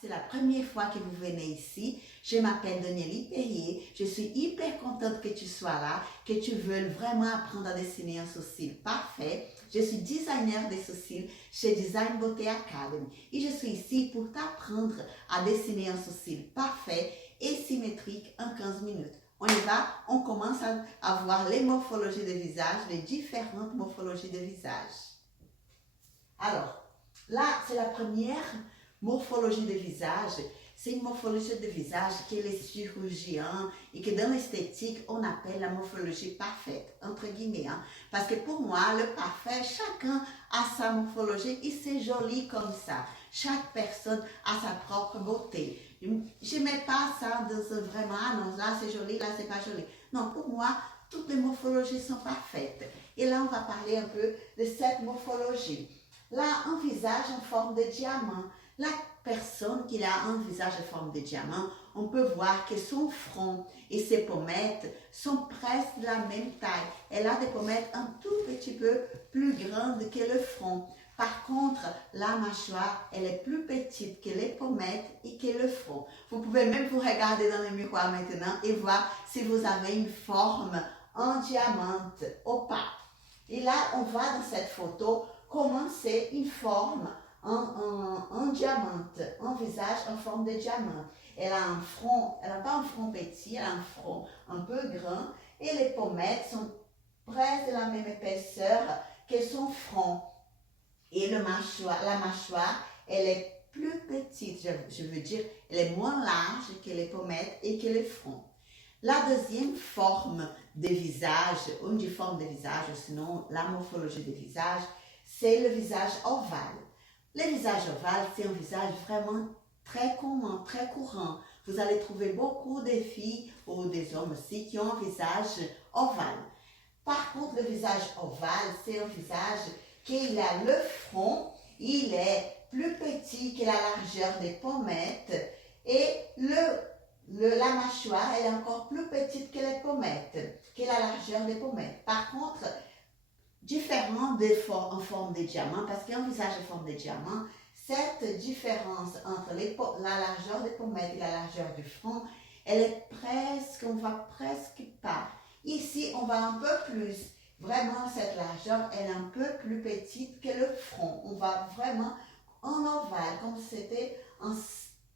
c'est la première fois que vous venez ici, je m'appelle Danielle Perrier. Je suis hyper contente que tu sois là, que tu veuilles vraiment apprendre à dessiner un sourcil parfait. Je suis designer des sourcils chez Design Beauté Academy et je suis ici pour t'apprendre à dessiner un sourcil parfait et symétrique en 15 minutes. On y va, on commence à voir les morphologies de visage, les différentes morphologies de visage. Alors, là, c'est la première morphologie de visage. C'est une morphologie de visage que les chirurgiens et que dans l'esthétique, on appelle la morphologie parfaite, entre guillemets. Hein? Parce que pour moi, le parfait, chacun a sa morphologie et c'est joli comme ça. Chaque personne a sa propre beauté. Je ne mets pas ça dans vraiment, ah non, là c'est joli, là c'est pas joli. Non, pour moi, toutes les morphologies sont parfaites. Et là, on va parler un peu de cette morphologie. Là, un visage en forme de diamant. La personne qui a un visage en forme de diamant, on peut voir que son front et ses pommettes sont presque de la même taille. Elle a des pommettes un tout petit peu plus grandes que le front. Par contre, la mâchoire, elle est plus petite que les pommettes et que le front. Vous pouvez même vous regarder dans le miroir maintenant et voir si vous avez une forme en diamant opaque. Et là, on voit dans cette photo comment c'est une forme en diamant, un visage en forme de diamant. Elle a un front, elle n'a pas un front petit, elle a un front un peu grand et les pommettes sont presque de la même épaisseur que son front. Et la mâchoire, elle est plus petite, je veux dire, elle est moins large que les pommettes et que le front. La deuxième forme de visage, une des formes de visage, sinon la morphologie de visage, c'est le visage ovale. Le visage ovale, c'est un visage vraiment très commun, très courant. Vous allez trouver beaucoup de filles ou des hommes aussi qui ont un visage ovale. Par contre, le visage ovale, c'est un visage qui a le front, il est plus petit que la largeur des pommettes et la mâchoire elle est encore plus petite que les pommettes, que la largeur des pommettes. Par contre, différent en forme de diamant, parce qu'un visage en forme de diamant, cette différence entre la largeur des pommettes et la largeur du front, elle est presque, on ne voit presque pas. Ici, on voit un peu plus. Vraiment, cette largeur, elle est un peu plus petite que le front. On voit vraiment en ovale, comme si c'était un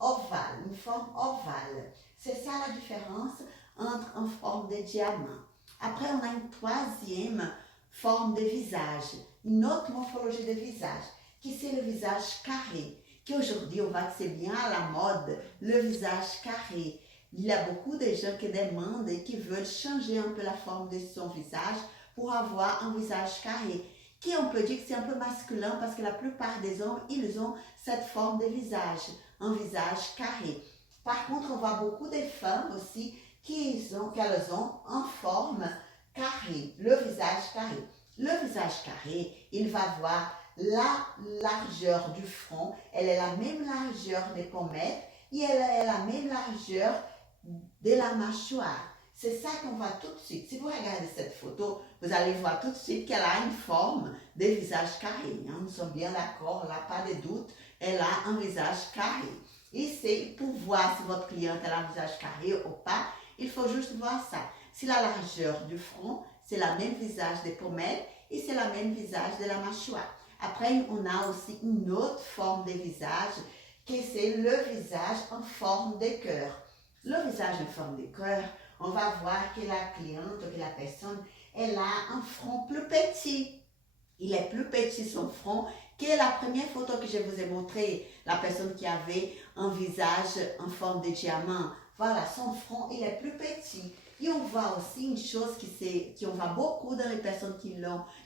ovale, une forme ovale. C'est ça la différence entre une forme de diamant. Après, on a une troisième forme de visage, une autre morphologie de visage, qui c'est le visage carré, qu'aujourd'hui on voit que c'est bien à la mode, le visage carré. Il y a beaucoup de gens qui demandent et qui veulent changer un peu la forme de son visage pour avoir un visage carré, qui on peut dire que c'est un peu masculin parce que la plupart des hommes, ils ont cette forme de visage, un visage carré. Par contre, on voit beaucoup de femmes aussi qu'elles ont en forme carré, le visage carré. Le visage carré, il va avoir la largeur du front, elle est la même largeur des pommettes et elle est la même largeur de la mâchoire. C'est ça qu'on voit tout de suite. Si vous regardez cette photo, vous allez voir tout de suite qu'elle a une forme de visage carré. Hein? Nous sommes bien d'accord, là, pas de doute, elle a un visage carré. Et c'est pour voir si votre cliente a un visage carré ou pas, il faut juste voir ça. Si la largeur du front, c'est la même visage des pommettes et c'est la même visage de la mâchoire. Après, on a aussi une autre forme de visage, qui c'est le visage en forme de cœur. Le visage en forme de cœur, on va voir que la cliente ou que la personne, elle a un front plus petit. Il est plus petit son front que la première photo que je vous ai montrée, la personne qui avait un visage en forme de diamant. Voilà, son front, il est plus petit. Et on voit aussi une chose qu'on voit beaucoup dans les personnes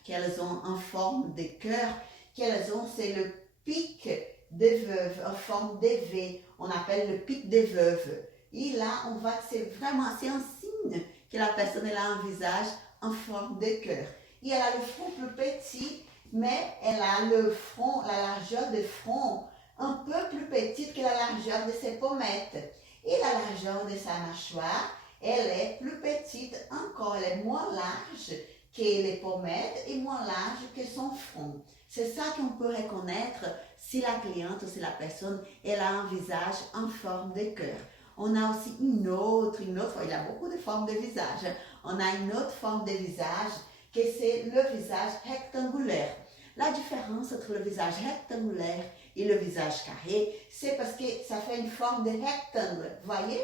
qu'elles ont en forme de cœur, c'est le pic des veuves, en forme de V. On appelle le pic des veuves. Et là, on voit que c'est un signe que la personne elle a un visage en forme de cœur. Et elle a le front plus petit, mais elle a la largeur de front un peu plus petite que la largeur de ses pommettes. Et la largeur de sa mâchoire, elle est plus petite encore, elle est moins large que les pommettes et moins large que son front. C'est ça qu'on peut reconnaître si la cliente ou si la personne, elle a un visage en forme de cœur. On a aussi une autre, il y a beaucoup de formes de visage. On a une autre forme de visage que c'est le visage rectangulaire. La différence entre le visage rectangulaire et le visage carré, c'est parce que ça fait une forme de rectangle. Vous voyez?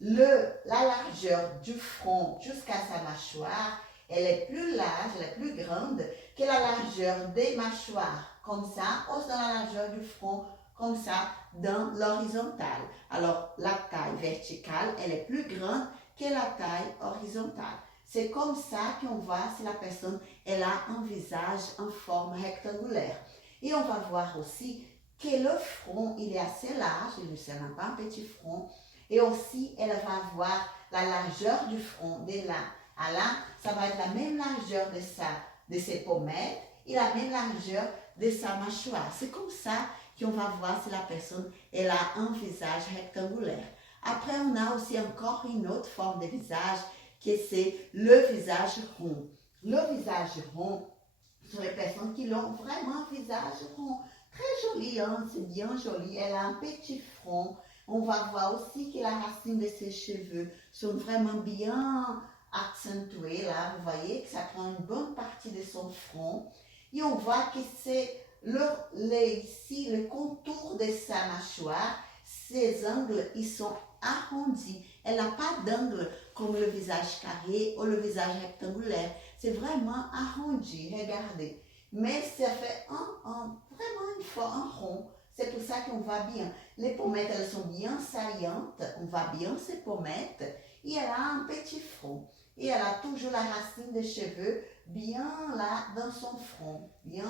La largeur du front jusqu'à sa mâchoire, elle est plus large, elle est plus grande que la largeur des mâchoires. Comme ça, ou dans la largeur du front, comme ça, dans l'horizontale. Alors, la taille verticale, elle est plus grande que la taille horizontale. C'est comme ça qu'on voit si la personne elle a un visage en forme rectangulaire. Et on va voir aussi que le front, il est assez large, il n'est pas un petit front. Et aussi, elle va avoir la largeur du front de là à là. Ça va être la même largeur de ses pommettes et la même largeur de sa mâchoire. C'est comme ça qu'on va voir si la personne elle a un visage rectangulaire. Après, on a aussi encore une autre forme de visage qui c'est le visage rond. Le visage rond, ce sont les personnes qui ont vraiment un visage rond. Très joli, hein? C'est bien joli. Elle a un petit front. On va voir aussi que la racine de ses cheveux sont vraiment bien accentuées. Là, vous voyez que ça prend une bonne partie de son front. Et on voit que c'est ici, le contour de sa mâchoire. Ses angles, ils sont arrondis. Elle n'a pas d'angle comme le visage carré ou le visage rectangulaire. C'est vraiment arrondi, regardez. Mais ça fait vraiment un rond. C'est pour ça qu'on voit bien. Les pommettes, elles sont bien saillantes. On voit bien ces pommettes. Et elle a un petit front. Et elle a toujours la racine des cheveux bien là dans son front. Bien,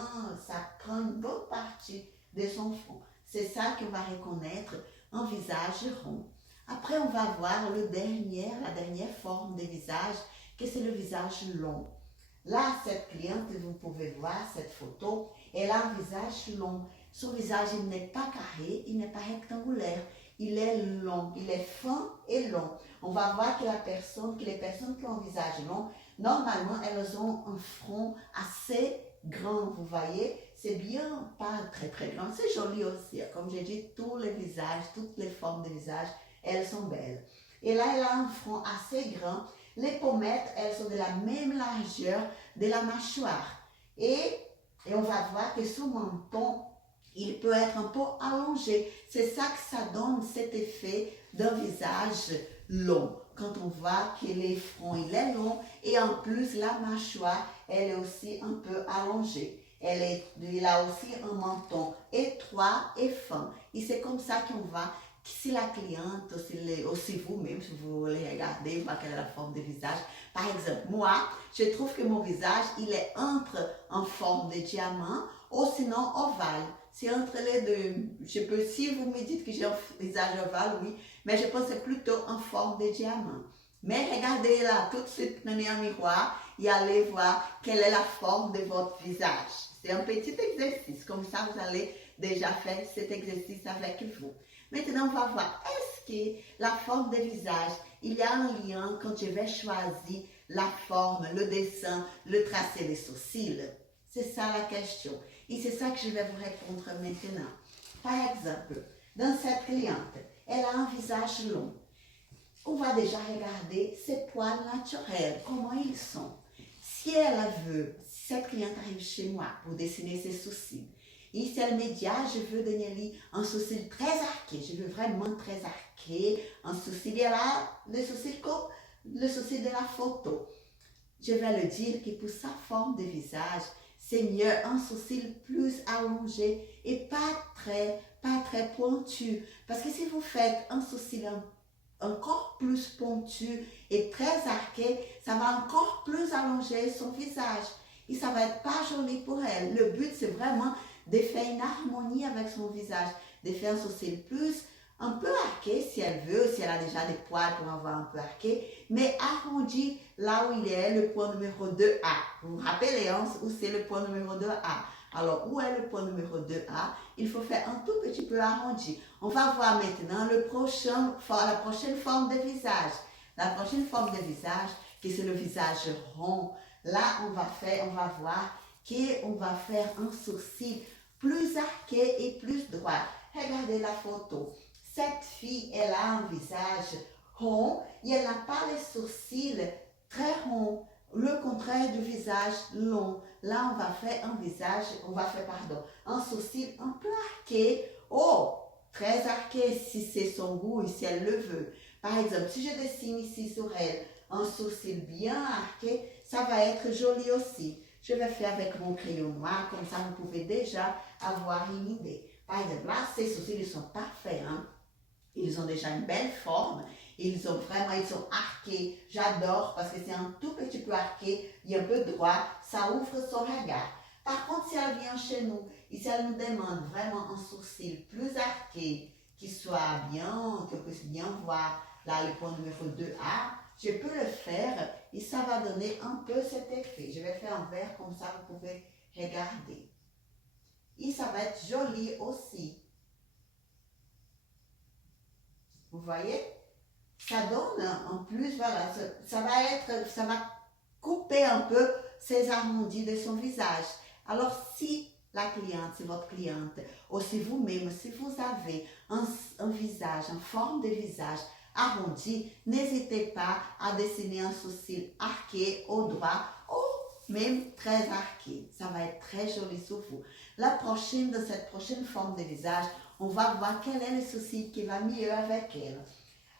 ça prend une bonne partie de son front. C'est ça qu'on va reconnaître un visage rond. Après, on va voir la dernière forme de visage, que c'est le visage long. Là, cette cliente, vous pouvez voir cette photo, elle a un visage long. Son visage, il n'est pas carré, il n'est pas rectangulaire. Il est long, il est fin et long. On va voir que les personnes qui ont un visage long, normalement, elles ont un front assez grand, vous voyez. C'est bien, pas très très grand, c'est joli aussi. Comme j'ai dit, tous les visages, toutes les formes de visage, elles sont belles. Et là, elle a un front assez grand. Les pommettes, elles sont de la même largeur de la mâchoire. Et on va voir que son menton, il peut être un peu allongé. C'est ça que ça donne cet effet d'un visage long. Quand on voit que le front, il est long et en plus la mâchoire, elle est aussi un peu allongée. Il a aussi un menton étroit et fin. Et c'est comme ça qu'on voit que si la cliente, ou si vous-même, si vous voulez regarder, voir quelle est la forme de visage. Par exemple, moi, je trouve que mon visage, il est en forme de diamant ou sinon ovale. C'est entre les deux. Si vous me dites que j'ai un visage ovale, oui, mais je pense que c'est plutôt en forme de diamant. Mais regardez là, tout de suite, prenez un miroir et allez voir quelle est la forme de votre visage. C'est un petit exercice. Comme ça, vous allez déjà faire cet exercice avec vous. Maintenant, on va voir, est-ce que la forme de visage, il y a un lien quand je vais choisir la forme, le dessin, le tracé des sourcils? C'est ça la question. Et c'est ça que je vais vous répondre maintenant. Par exemple, dans cette cliente, elle a un visage long. On va déjà regarder ses poils naturels, comment ils sont. Si elle veut, cette cliente arrive chez moi pour dessiner ses sourcils. Et si elle me dit, je veux donner un sourcil très arqué, je veux vraiment très arqué, un sourcil, et elle a le sourcil comme le sourcil de la photo. Je vais le dire que pour sa forme de visage, c'est mieux un sourcil plus allongé et pas très pointu. Parce que si vous faites un sourcil encore plus pointu et très arqué, ça va encore plus allonger son visage. Et ça va être pas joli pour elle. Le but, c'est vraiment de faire une harmonie avec son visage, de faire un sourcil plus un peu arqué si elle veut, si elle a déjà des poils pour avoir un peu arqué, mais arrondi là où il est le point numéro 2A. Vous vous rappelez, hein, où c'est le point numéro 2A? Alors, où est le point numéro 2A? Il faut faire un tout petit peu arrondi. On va voir maintenant la prochaine forme de visage. La prochaine forme de visage, qui c'est le visage rond. Là, on va voir qu'on va faire un sourcil plus arqué et plus droit. Regardez la photo. Cette fille, elle a un visage rond et elle n'a pas les sourcils très ronds. Le contraire du visage long. Là, on va faire un sourcil un peu arqué. Oh, très arqué si c'est son goût et si elle le veut. Par exemple, si je dessine ici sur elle un sourcil bien arqué, ça va être joli aussi. Je vais faire avec mon crayon noir, comme ça vous pouvez déjà avoir une idée. Par exemple, là, ces sourcils, ils sont parfaits. Hein? Ils ont déjà une belle forme. Ils sont arqués. J'adore parce que c'est un tout petit peu arqué, il est un peu droit. Ça ouvre son regard. Par contre, si elle vient chez nous et si elle nous demande vraiment un sourcil plus arqué, qui soit bien, qu'on puisse bien voir là le point numéro 2A, je peux le faire et ça va donner un peu cet effet. Je vais faire un verre comme ça, vous pouvez regarder. Et ça va être joli aussi. Vous voyez? Ça donne en plus, voilà, ça va couper un peu ces arrondis de son visage. Alors si la cliente, si votre cliente, ou si vous-même, si vous avez un visage, en forme de visage arrondi, n'hésitez pas à dessiner un sourcil arqué au droit ou même très arqué. Ça va être très joli sur vous. La prochaine, de cette prochaine forme de visage, on va voir quel est le sourcil qui va mieux avec elle.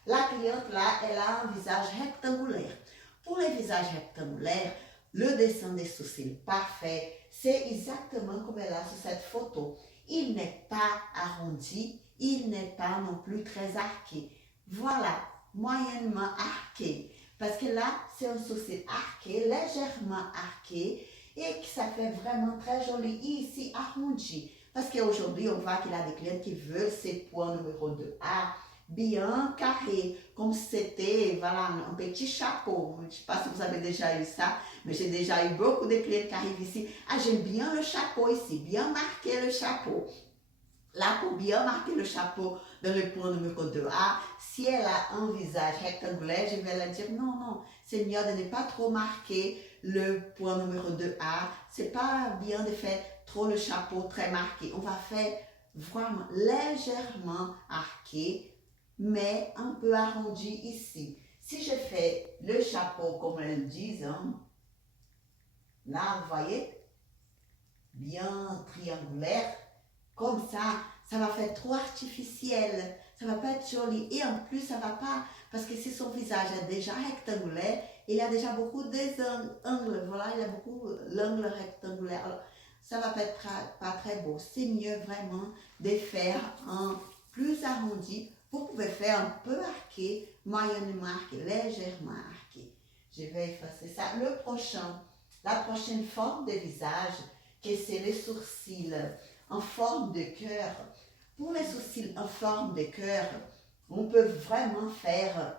La cliente là, elle a un visage rectangulaire. Pour les visages rectangulaires, le dessin des sourcils parfait, c'est exactement comme elle a sur cette photo. Il n'est pas arrondi, il n'est pas non plus très arqué. Voilà, moyennement arqué. Parce que là, c'est un sourcil arqué, légèrement arqué, et que ça fait vraiment très joli. Et ici, arrondi. Parce qu'aujourd'hui, on voit qu'il y a des clients qui veulent ces points numéro 2A bien carré, comme c'était voilà, un petit chapeau. Je ne sais pas si vous avez déjà eu ça, mais j'ai déjà eu beaucoup de clients qui arrivent ici. Ah, j'aime bien le chapeau ici, bien marqué le chapeau. Là, pour bien marquer le chapeau dans le point numéro 2A, si elle a un visage rectangulaire, je vais leur dire non, non, c'est mieux de ne pas trop marquer le point numéro 2A. C'est pas bien de faire trop le chapeau très marqué. On va faire vraiment légèrement arqué, mais un peu arrondi ici. Si je fais le chapeau comme elles disent, hein, là, vous voyez, bien triangulaire, comme ça va faire trop artificiel, ça va pas être joli et en plus ça va pas, parce que si son visage est déjà rectangulaire, il y a déjà beaucoup d'angles, voilà, il y a beaucoup l'angle rectangulaire, alors ça va pas être pas très beau. C'est mieux vraiment de faire un plus arrondi. Vous pouvez faire un peu arqué, moyennement arqué, légèrement arqué. Je vais effacer ça. La prochaine forme de visage, que c'est les sourcils en forme de cœur. Pour les sourcils en forme de cœur, on peut vraiment faire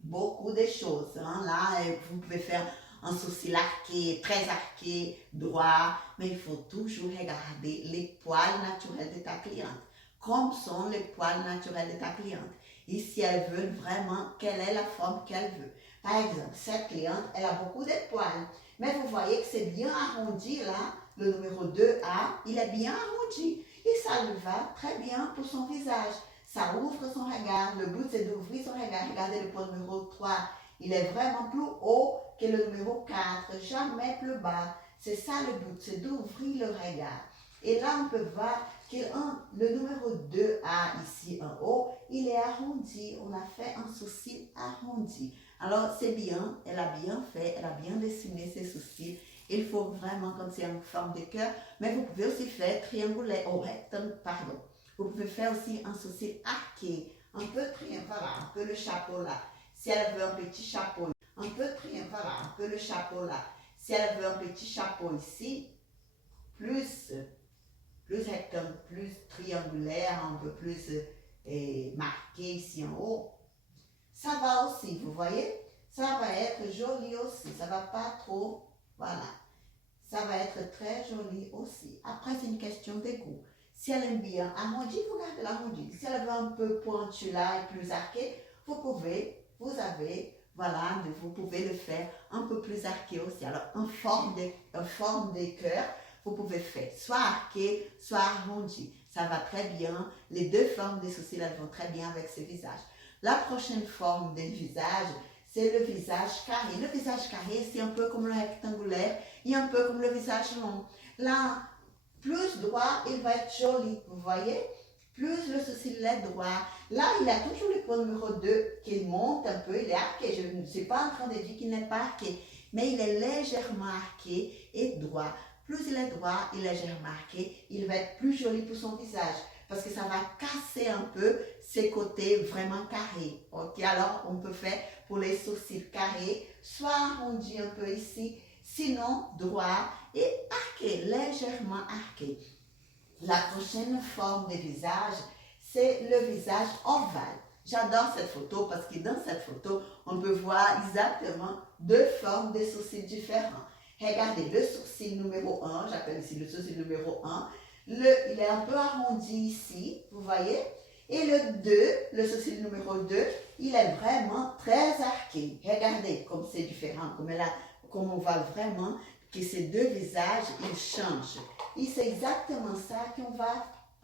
beaucoup de choses. Hein. Là, vous pouvez faire un sourcil arqué, très arqué, droit, mais il faut toujours regarder les poils naturels de ta cliente. Comme sont les poils naturels de ta cliente. Et si elle veut vraiment, quelle est la forme qu'elle veut. Par exemple, cette cliente, elle a beaucoup de poils. Mais vous voyez que c'est bien arrondi là. Le numéro 2A, il est bien arrondi. Et ça lui va très bien pour son visage. Ça ouvre son regard. Le but, c'est d'ouvrir son regard. Regardez le point numéro 3. Il est vraiment plus haut que le numéro 4. Jamais plus bas. C'est ça le but, c'est d'ouvrir le regard. Et là, on peut voir que le numéro 2A ici en haut, il est arrondi. On a fait un sourcil arrondi. Alors, c'est bien, elle a bien fait, elle a bien dessiné ses sourcils. Il faut vraiment, comme c'est en forme de cœur, mais vous pouvez aussi faire triangulaire, rectangle, pardon. Vous pouvez faire aussi un sourcil arqué, un peu triangulaire, voilà, un peu le chapeau là. Si elle veut un petit chapeau, un peu triangulaire, voilà, un peu le chapeau là. Si elle veut un petit chapeau ici, plus rectangle, plus triangulaire, un peu plus marqué ici en haut, ça va aussi, vous voyez? Ça va être joli aussi, ça va pas trop, voilà. Ça va être très joli aussi. Après, c'est une question de goût. Si elle aime bien arrondi, vous gardez l'arrondi. Si elle veut un peu pointu là et plus arqué, vous pouvez le faire un peu plus arqué aussi. Alors, en forme de cœur, vous pouvez faire soit arqué, soit arrondi. Ça va très bien. Les deux formes des sourcils, elles vont très bien avec ce visage. La prochaine forme d'un visage, c'est le visage carré. Le visage carré, c'est un peu comme le rectangulaire et un peu comme le visage long. Là, plus droit, il va être joli, vous voyez? Plus le sourcil est droit. Là, il a toujours le point numéro 2 qui monte un peu, il est arqué. Je ne suis pas en train de dire qu'il n'est pas arqué, mais il est légèrement arqué et droit. Plus il est droit et légèrement arqué, il va être plus joli pour son visage parce que ça va casser un peu ses côtés vraiment carrés. Ok, alors on peut faire pour les sourcils carrés, soit arrondi un peu ici, sinon droit et arqué, légèrement arqué. La prochaine forme de visage, c'est le visage ovale. J'adore cette photo parce que dans cette photo, on peut voir exactement deux formes de sourcils différents. Regardez le sourcil numéro 1, j'appelle ici le sourcil numéro 1. Il est un peu arrondi ici, vous voyez. Et le 2, le sourcil numéro 2, il est vraiment très arqué. Regardez comme c'est différent, comme on voit vraiment que ces deux visages, ils changent. Et c'est exactement ça que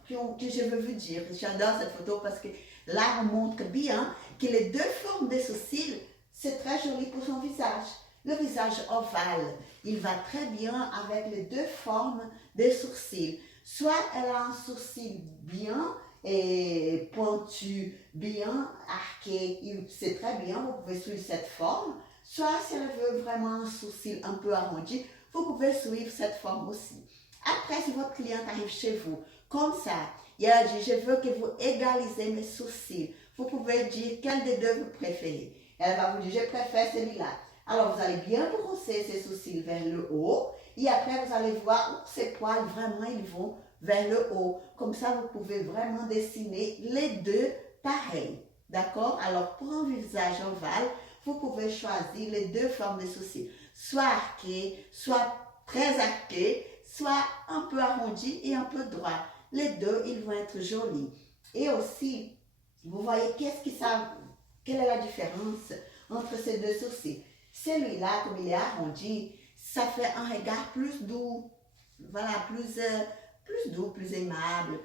je veux vous dire. J'adore cette photo parce que là, on montre bien que les deux formes de sourcils, c'est très joli pour son visage. Le visage ovale, il va très bien avec les deux formes de sourcils. Soit elle a un sourcil bien et pointu, bien arqué, c'est très bien, vous pouvez suivre cette forme. Soit si elle veut vraiment un sourcil un peu arrondi, vous pouvez suivre cette forme aussi. Après, si votre cliente arrive chez vous, comme ça, et elle dit, je veux que vous égalisez mes sourcils, vous pouvez dire quel des deux vous préférez. Elle va vous dire, je préfère celui-là. Alors, vous allez bien brosser ces sourcils vers le haut, et après, vous allez voir où ces poils, vraiment, ils vont vers le haut. Comme ça, vous pouvez vraiment dessiner les deux pareils. D'accord? Alors, pour un visage ovale, vous pouvez choisir les deux formes de sourcils. Soit arqués, soit très arqués, soit un peu arrondis et un peu droits. Les deux, ils vont être jolis. Et aussi, vous voyez, quelle est la différence entre ces deux sourcils? Celui-là, comme il est arrondi, ça fait un regard plus doux. Voilà, plus doux, plus aimable,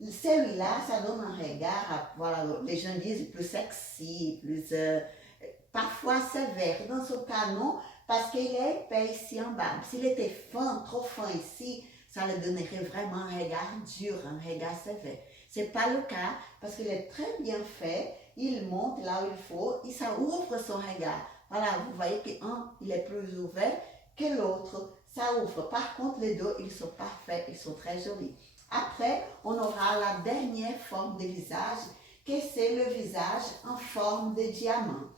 celui-là, ça donne un regard, voilà, les gens disent plus sexy, parfois sévère. Dans ce cas, non, parce qu'il est épais ici en bas. S'il était fin, trop fin ici, ça le donnerait vraiment un regard dur, un regard sévère. Ce n'est pas le cas, parce qu'il est très bien fait, il monte là où il faut, et ça ouvre son regard. Voilà, vous voyez qu'un, il est plus ouvert que l'autre, ça ouvre. Par contre, les deux, ils sont parfaits, ils sont très jolis. Après, on aura la dernière forme de visage, que c'est le visage en forme de diamant.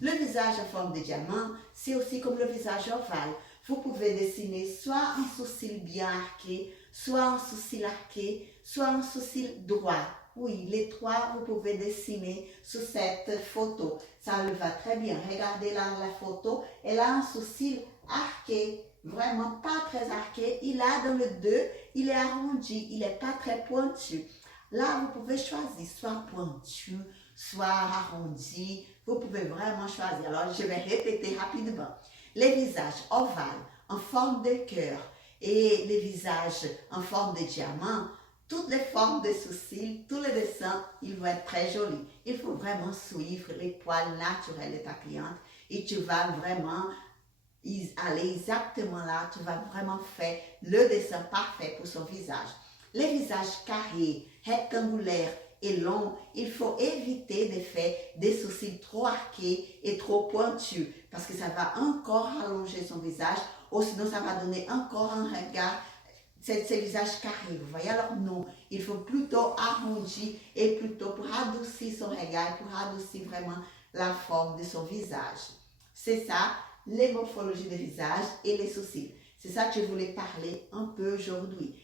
Le visage en forme de diamant, c'est aussi comme le visage ovale. Vous pouvez dessiner soit un sourcil bien arqué, soit un sourcil arqué, soit un sourcil droit. Oui, les trois, vous pouvez dessiner sur cette photo. Ça le va très bien. Regardez là la photo. Elle a un sourcil arqué, vraiment pas très arqué. Il a dans le 2, il est arrondi, il n'est pas très pointu. Là, vous pouvez choisir soit pointu, soit arrondi. Vous pouvez vraiment choisir. Alors, je vais répéter rapidement. Les visages ovales en forme de cœur et les visages en forme de diamant, toutes les formes de sourcils, tous les dessins, ils vont être très jolis. Il faut vraiment suivre les poils naturels de ta cliente et tu vas vraiment aller exactement là, tu vas vraiment faire le dessin parfait pour son visage. Les visages carrés, rectangulaires et longs, il faut éviter de faire des sourcils trop arqués et trop pointus parce que ça va encore allonger son visage ou sinon ça va donner encore un regard, ces visages carrés, vous voyez. Alors non, il faut plutôt arrondir et plutôt pour adoucir son regard, pour adoucir vraiment la forme de son visage. C'est ça, les morphologies des visages et les sourcils. C'est ça que je voulais parler un peu aujourd'hui.